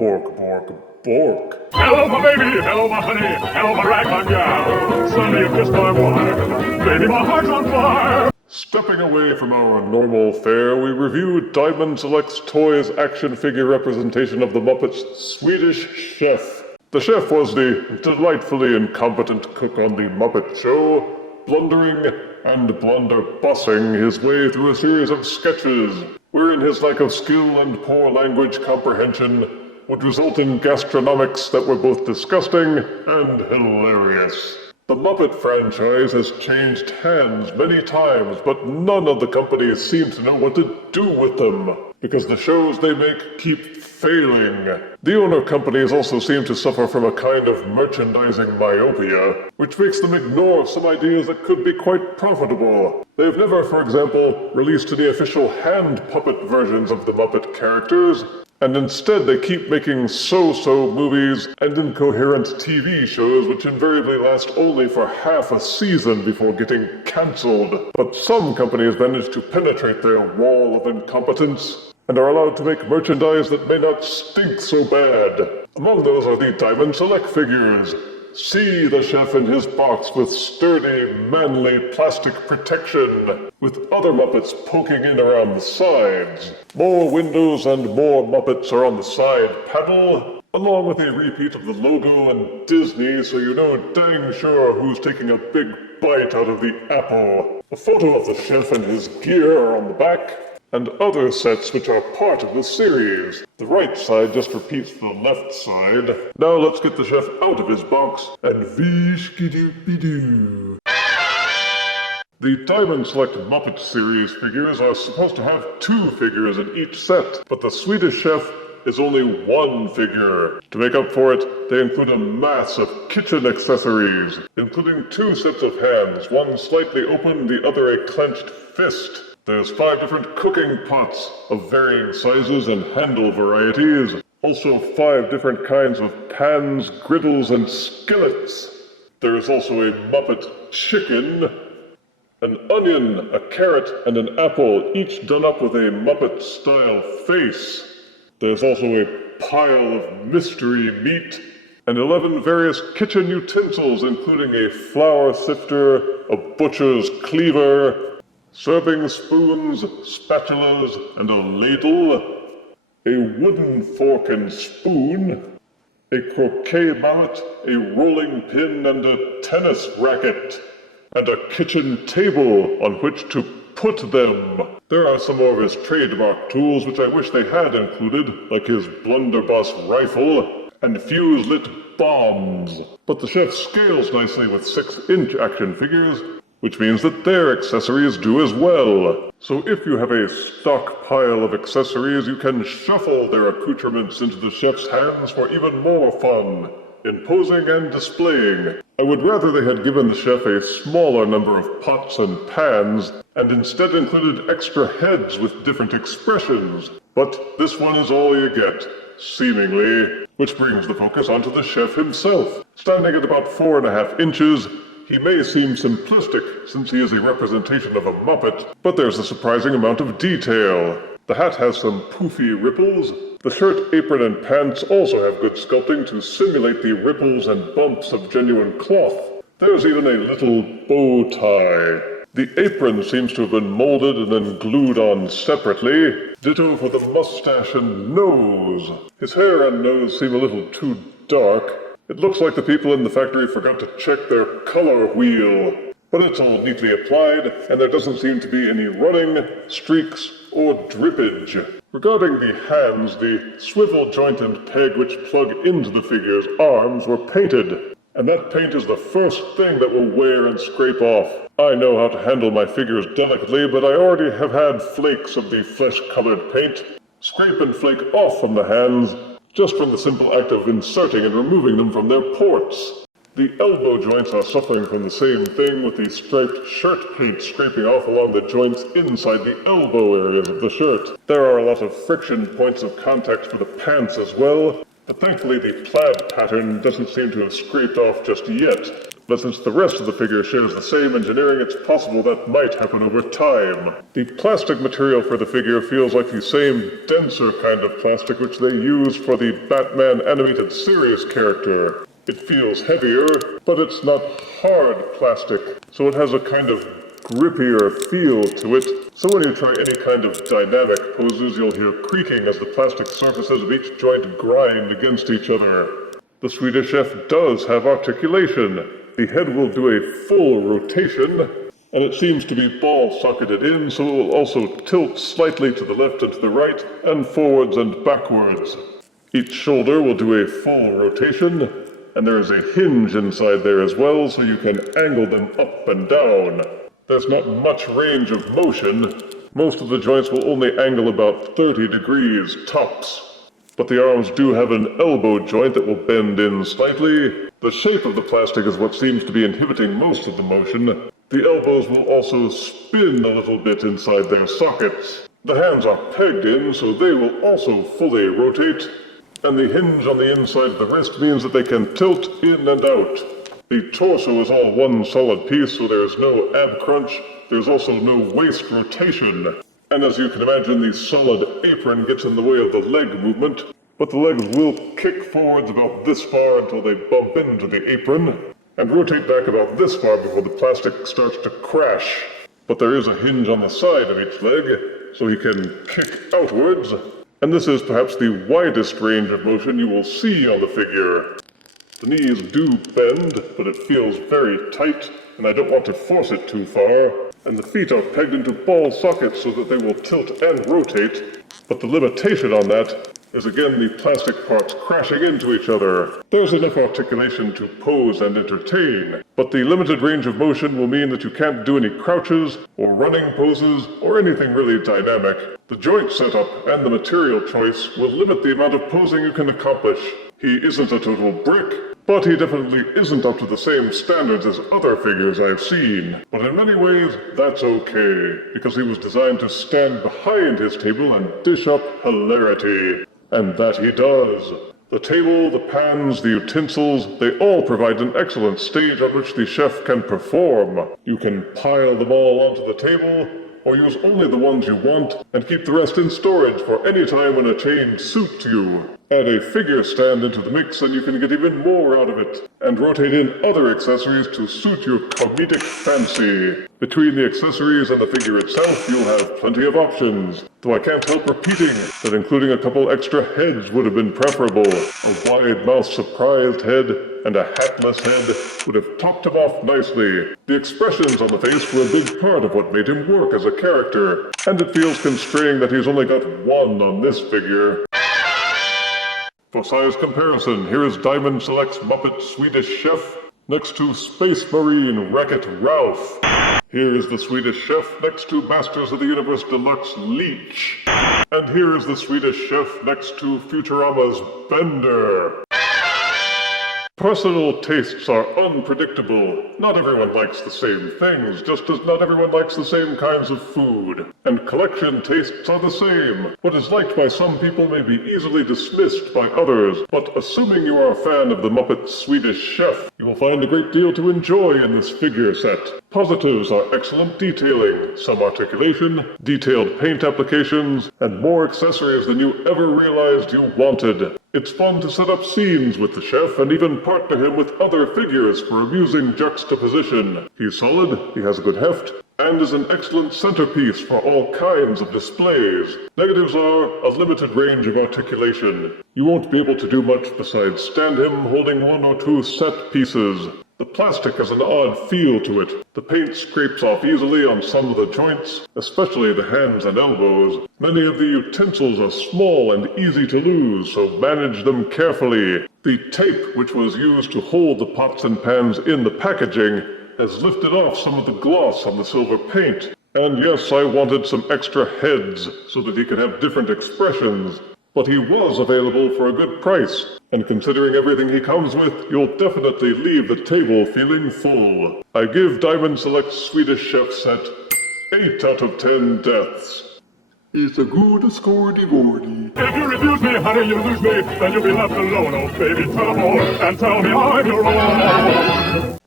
Bork, bork, bork. Hello, my baby. Hello, my honey. Hello, my ragtime gal. Sonny, you kissed my wife. Baby, my heart's on fire. Stepping away from our normal fare, we reviewed Diamond Select's Toys action figure representation of the Muppets Swedish Chef. The chef was the delightfully incompetent cook on the Muppet Show, blundering and blunderbussing his way through a series of sketches, wherein his lack of skill and poor language comprehension would result in gastronomics that were both disgusting and hilarious. The Muppet franchise has changed hands many times, but none of the companies seem to know what to do with them, because the shows they make keep failing. The owner companies also seem to suffer from a kind of merchandising myopia, which makes them ignore some ideas that could be quite profitable. They've never, for example, released any official hand puppet versions of the Muppet characters, and instead they keep making so-so movies and incoherent TV shows which invariably last only for half a season before getting cancelled. But some companies manage to penetrate their wall of incompetence and are allowed to make merchandise that may not stink so bad. Among those are the Diamond Select figures. See the chef in his box with sturdy, manly plastic protection, with other Muppets poking in around the sides. More windows and more Muppets are on the side panel, along with a repeat of the logo and Disney, so you know dang sure who's taking a big bite out of the apple. A photo of the chef and his gear are on the back, and other sets which are part of the series. The right side just repeats the left side. Now let's get the chef out of his box and vish-ki-doo-be-doo. The Diamond Select Muppet series figures are supposed to have 2 figures in each set, but the Swedish Chef is only 1 figure. To make up for it, they include a mass of kitchen accessories, including 2 sets of hands, one slightly open, the other a clenched fist. There's 5 different cooking pots of varying sizes and handle varieties. Also 5 different kinds of pans, griddles, and skillets. There is also a Muppet chicken, an onion, a carrot, and an apple, each done up with a Muppet-style face. There's also a pile of mystery meat, and 11 various kitchen utensils, including a flour sifter, a butcher's cleaver, serving spoons, spatulas, and a ladle, a wooden fork and spoon, a croquet mallet, a rolling pin, and a tennis racket, and a kitchen table on which to put them. There are some more of his trademark tools which I wish they had included, like his blunderbuss rifle and fuse-lit bombs. But the chef scales nicely with 6-inch action figures, which means that their accessories do as well. So if you have a stockpile of accessories, you can shuffle their accoutrements into the chef's hands for even more fun in posing and displaying. I would rather they had given the chef a smaller number of pots and pans, and instead included extra heads with different expressions. But this one is all you get, seemingly, which brings the focus onto the chef himself. Standing at about 4.5 inches, he may seem simplistic since he is a representation of a Muppet, but there's a surprising amount of detail. The hat has some poofy ripples. The shirt, apron, and pants also have good sculpting to simulate the ripples and bumps of genuine cloth. There's even a little bow tie. The apron seems to have been molded and then glued on separately. Ditto for the mustache and nose. His hair and nose seem a little too dark. It looks like the people in the factory forgot to check their color wheel. But it's all neatly applied, and there doesn't seem to be any running, streaks, or drippage. Regarding the hands, the swivel joint and peg which plug into the figure's arms were painted. And that paint is the first thing that will wear and scrape off. I know how to handle my figures delicately, but I already have had flakes of the flesh-colored paint scrape and flake off from the hands, just from the simple act of inserting and removing them from their ports. The elbow joints are suffering from the same thing, with the striped shirt paint scraping off along the joints inside the elbow areas of the shirt. There are a lot of friction points of contact for the pants as well, but thankfully the plaid pattern doesn't seem to have scraped off just yet. but since the rest of the figure shares the same engineering, it's possible that might happen over time. The plastic material for the figure feels like the same denser kind of plastic which they use for the Batman animated series character. It feels heavier, but it's not hard plastic, so it has a kind of grippier feel to it. So when you try any kind of dynamic poses, you'll hear creaking as the plastic surfaces of each joint grind against each other. The Swedish Chef does have articulation. The head will do a full rotation, and it seems to be ball-socketed in, so it will also tilt slightly to the left and to the right, and forwards and backwards. Each shoulder will do a full rotation, and there is a hinge inside there as well, so you can angle them up and down. There's not much range of motion. Most of the joints will only angle about 30 degrees tops. But the arms do have an elbow joint that will bend in slightly. The shape of the plastic is what seems to be inhibiting most of the motion. The elbows will also spin a little bit inside their sockets. The hands are pegged in, so they will also fully rotate. And the hinge on the inside of the wrist means that they can tilt in and out. The torso is all one solid piece, so there is no ab crunch. There's also no waist rotation. And as you can imagine, the solid apron gets in the way of the leg movement. But the legs will kick forwards about this far until they bump into the apron, and rotate back about this far before the plastic starts to crash. But there is a hinge on the side of each leg, so he can kick outwards. And this is perhaps the widest range of motion you will see on the figure. The knees do bend, but it feels very tight, and I don't want to force it too far. And the feet are pegged into ball sockets so that they will tilt and rotate. But the limitation on that is again the plastic parts crashing into each other. There's enough articulation to pose and entertain, but the limited range of motion will mean that you can't do any crouches or running poses or anything really dynamic. The joint setup and the material choice will limit the amount of posing you can accomplish. He isn't a total brick, but he definitely isn't up to the same standards as other figures I've seen. But in many ways, that's okay, because he was designed to stand behind his table and dish up hilarity. And that he does. The table, the pans, the utensils, they all provide an excellent stage on which the chef can perform. You can pile them all onto the table, or use only the ones you want, and keep the rest in storage for any time when a change suits you. Add a figure stand into the mix and you can get even more out of it, and rotate in other accessories to suit your comedic fancy. Between the accessories and the figure itself, you'll have plenty of options, though I can't help repeating that including a couple extra heads would have been preferable. A wide-mouthed surprised head and a hatless head would have topped him off nicely. The expressions on the face were a big part of what made him work as a character, and it feels constraining that he's only got one on this figure. For size comparison, here is Diamond Select's Muppets Swedish Chef next to Space Marine Wreck-It Ralph. Here is the Swedish Chef next to Masters of the Universe Deluxe Leech. And here is the Swedish Chef next to Futurama's Bender. Personal tastes are unpredictable. Not everyone likes the same things, just as not everyone likes the same kinds of food. And collection tastes are the same. What is liked by some people may be easily dismissed by others, but assuming you are a fan of the Muppets Swedish Chef, you will find a great deal to enjoy in this figure set. Positives are excellent detailing, some articulation, detailed paint applications, and more accessories than you ever realized you wanted. It's fun to set up scenes with the chef and even partner him with other figures for amusing juxtaposition. He's solid, he has a good heft, and is an excellent centerpiece for all kinds of displays. Negatives are a limited range of articulation. You won't be able to do much besides stand him holding one or two set pieces. The plastic has an odd feel to it. The paint scrapes off easily on some of the joints, especially the hands and elbows. Many of the utensils are small and easy to lose, so manage them carefully. The tape, which was used to hold the pots and pans in the packaging, has lifted off some of the gloss on the silver paint. And yes, I wanted some extra heads so that he could have different expressions. But he was available for a good price, and considering everything he comes with, you'll definitely leave the table feeling full. I give Diamond Select's Swedish Chef set 8 out of 10 deaths. It's a good scordy-gordy. If you refuse me, honey, you lose me, then you'll be left alone, oh baby, tell them all, and tell me I'm your own.